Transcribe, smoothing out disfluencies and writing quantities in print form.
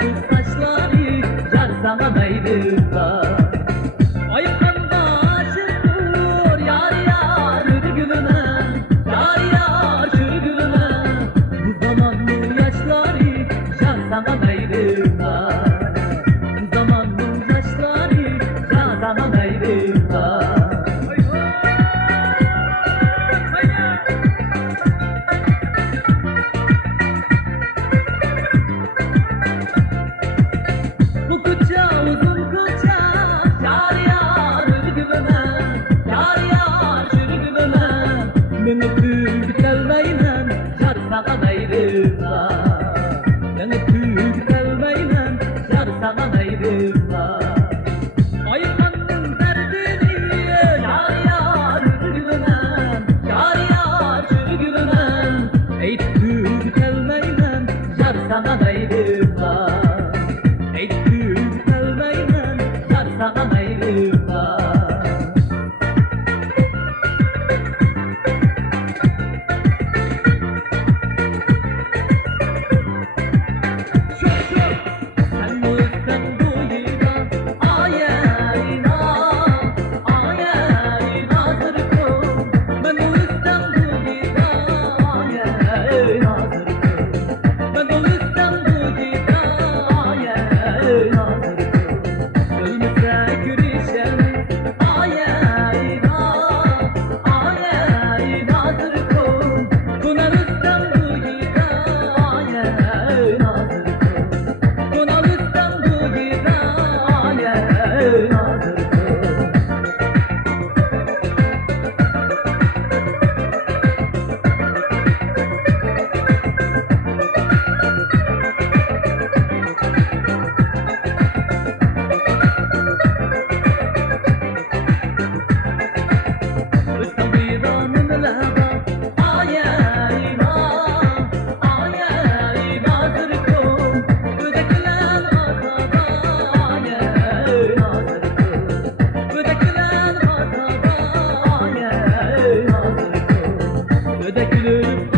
bu saçları yar sana neydiler. Ayıplarında aşık vur yar yar yürü gülüme, yar yar yürü gülüme. Bu zamanın yaşları yar sana neydiler. Bu zamanın yaşları yar sana neydiler. Bu koca uzun koca yar yar yürü gülüme, yar yar yürü gülüme. Ben öpüp gelmeyle yar sana neydiler. Ben öpüp gelmeyle yar sana neydiler. Ayıplarının derdini yar yar yürü gülüme, yar yar yürü gülüme. Eğitip gelmeyle yar sana neydiler. Eğitip gelmeyle yar sana neydiler. Sen bu üstten duyda ayağına, ayağına zırkım. Ben bu üstten duyda ayağına zırkım. Ben bu üstten duyda ayağına zırkım. Ölmese gülüşem ayağına, ayağına zırkım. Buna üstten duyda ayağına zırkım. Buna üstten duyda ayağına zırkım. Üstaviranın lehaba ayağına, ayağına zırkım. Ödekiler arkada ayağına zırkım. Ödekiler arkada ayağına zırkım. Ödekiler